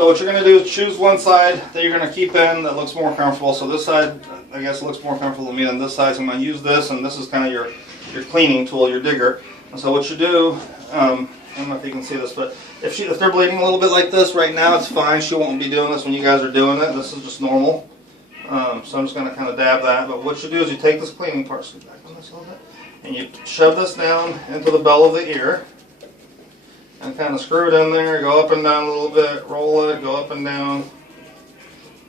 So what you're going to do is choose one side that you're going to keep in that looks more comfortable. So this side, I guess, looks more comfortable to me than this side. So I'm going to use this, and this is kind of your cleaning tool, your digger. And so what you do, I don't know if you can see this, but if they're bleeding a little bit like this right now, it's fine. She won't be doing this when you guys are doing it. This is just normal. So I'm just going to kind of dab that. But what you do is you take this cleaning part, scoot back on this a little bit, and you shove this down into the bell of the ear. And kind of screw it in there, go up and down a little bit, roll it, go up and down.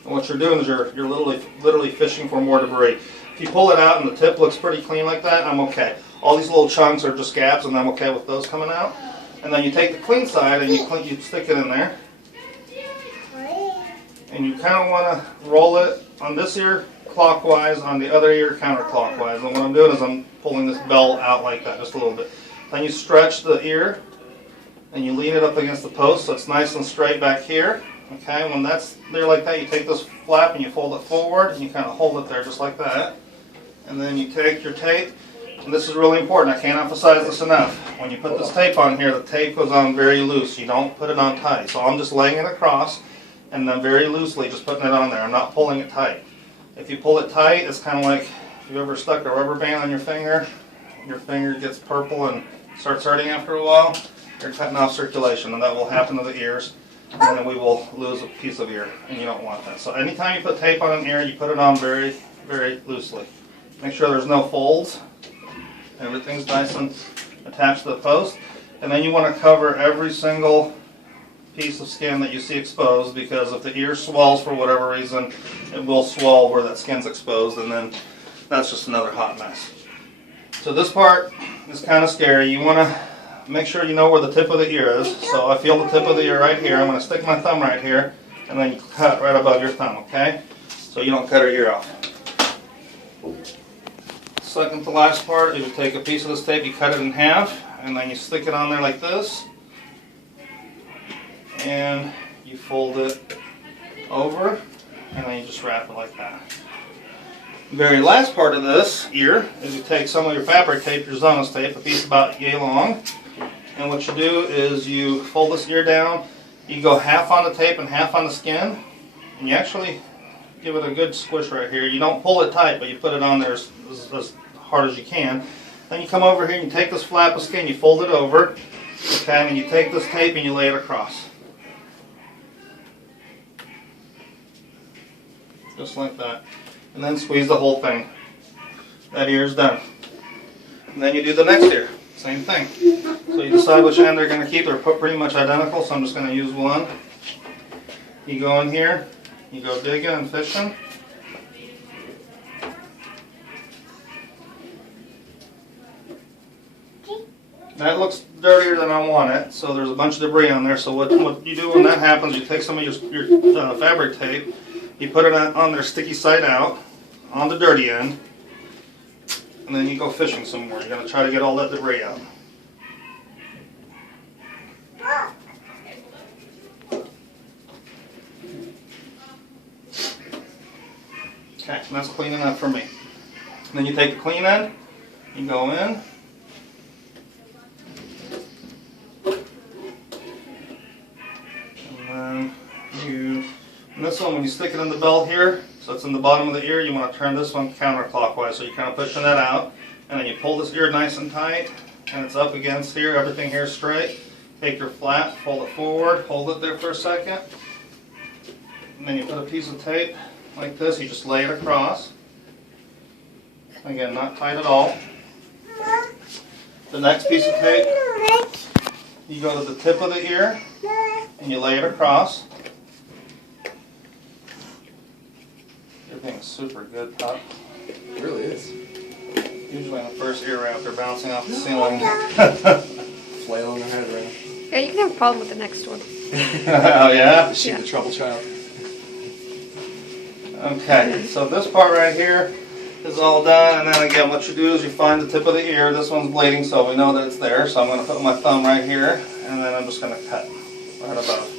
And what you're doing is you're literally fishing for more debris. If you pull it out and the tip looks pretty clean like that, I'm okay. All these little chunks are just gaps, and I'm okay with those coming out. And then you take the clean side and you stick it in there. And you kind of want to roll it on this ear clockwise, on the other ear counterclockwise. And what I'm doing is I'm pulling this bell out like that, just a little bit. Then you stretch the ear. And you lean it up against the post so it's nice and straight back here. Okay, when that's there like that, you take this flap and you fold it forward and you kind of hold it there just like that. And then you take your tape, and this is really important, I can't emphasize this enough. When you put this tape on here, the tape goes on very loose. You don't put it on tight. So I'm just laying it across and then very loosely just putting it on there. I'm not pulling it tight. If you pull it tight, it's kind of like if you've ever stuck a rubber band on your finger gets purple and starts hurting after a while. You're cutting off circulation, and that will happen to the ears, and then we will lose a piece of ear, and you don't want that. So anytime you put tape on an ear, you put it on very, very loosely. Make sure there's no folds. Everything's nice and attached to the post. And then you want to cover every single piece of skin that you see exposed, because if the ear swells for whatever reason, it will swell where that skin's exposed, and then that's just another hot mess. So this part is kind of scary. You want to make sure you know where the tip of the ear is. So I feel the tip of the ear right here. I'm going to stick my thumb right here, and then you cut right above your thumb, okay? So you don't cut her ear off. Second to last part is you take a piece of this tape, you cut it in half, and then you stick it on there like this, and you fold it over, and then you just wrap it like that. The very last part of this ear is you take some of your fabric tape, your Zonas tape, a piece about yay long, and what you do is you fold this ear down, you go half on the tape and half on the skin, and you actually give it a good squish right here. You don't pull it tight, but you put it on there as hard as you can. Then you come over here and you take this flap of skin, you fold it over, okay, and you take this tape and you lay it across. Just like that. And then squeeze the whole thing. That ear's done. And then you do the next ear. Same thing. So you decide which end they're going to keep. They're pretty much identical, so I'm just going to use one. You go in here, you go digging and fishing. That looks dirtier than I want it, so there's a bunch of debris on there. So what you do when that happens, you take some of your fabric tape, you put it on there sticky side out, on the dirty end, and then you go fishing some more. You're going to try to get all that debris out. Okay, and that's clean enough for me. And then you take the clean end, you go in, and this one, when you stick it in the bell here, so it's in the bottom of the ear, you want to turn this one counterclockwise. So you're kind of pushing that out, and then you pull this ear nice and tight, and it's up against here, everything here is straight. Take your flap, fold it forward, hold it there for a second, and then you put a piece of tape like this, you just lay it across. Again, not tight at all. The next piece of tape, you go to the tip of the ear, and you lay it across. Everything's super good, Pop. It really is. Usually in the first ear wrap, they're bouncing off the ceiling. Flailing their head around. Yeah, you can have a problem with the next one. Oh, yeah? Is she the trouble child? Okay, so this part right here is all done, and then again what you do is you find the tip of the ear. This one's bleeding, so we know that it's there, so I'm going to put my thumb right here, and then I'm just going to cut right above.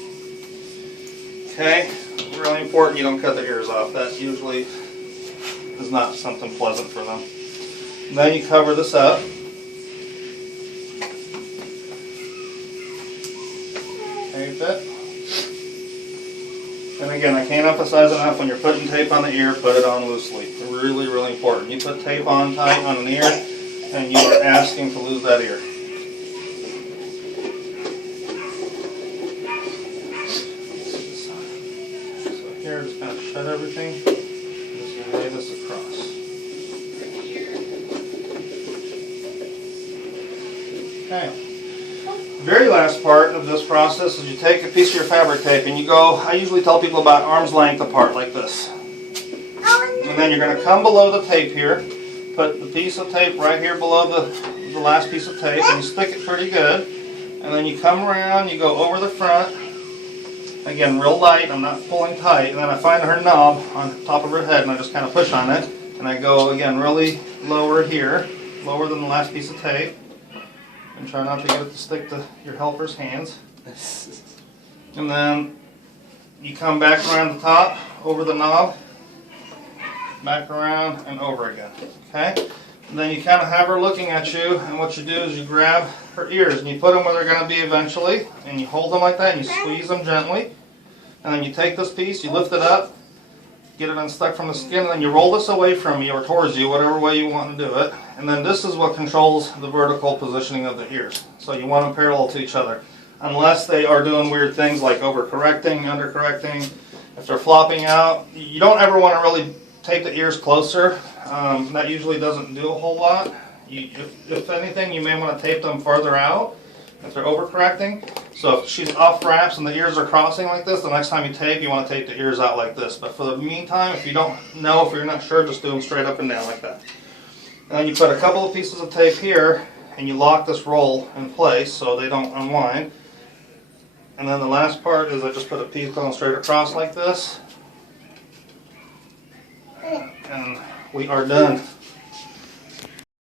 Okay, really important you don't cut the ears off. That usually is not something pleasant for them. And then you cover this up. Tape it. And again, I can't emphasize enough, when you're putting tape on the ear, put it on loosely. Really, really important. You put tape on tight on an ear, and you are asking to lose that ear. So here, just kind of shut everything. Just lay this across. Okay. Very last part of this process is you take a piece of your fabric tape and you go, I usually tell people about arm's length apart like this. And then you're going to come below the tape here, put the piece of tape right here below the last piece of tape, and you stick it pretty good. And then you come around, you go over the front, again real light, I'm not pulling tight, and then I find her knob on top of her head and I just kind of push on it. And I go again really lower here, lower than the last piece of tape. And try not to get it to stick to your helper's hands. And then you come back around the top, over the knob, back around and over again. Okay? And then you kind of have her looking at you, and what you do is you grab her ears and you put them where they're going to be eventually, and you hold them like that and you squeeze them gently. And then you take this piece, you lift it up, get it unstuck from the skin, and then you roll this away from you or towards you, whatever way you want to do it. And then this is what controls the vertical positioning of the ears. So you want them parallel to each other. Unless they are doing weird things like overcorrecting, undercorrecting, if they're flopping out, you don't ever want to really tape the ears closer. That usually doesn't do a whole lot. If anything, you may want to tape them farther out if they're overcorrecting. So if she's off wraps and the ears are crossing like this, the next time you tape, you want to tape the ears out like this. But for the meantime, if you don't know, if you're not sure, just do them straight up and down like that. And then you put a couple of pieces of tape here, and you lock this roll in place so they don't unwind. And then the last part is I just put a piece going straight across like this. And we are done.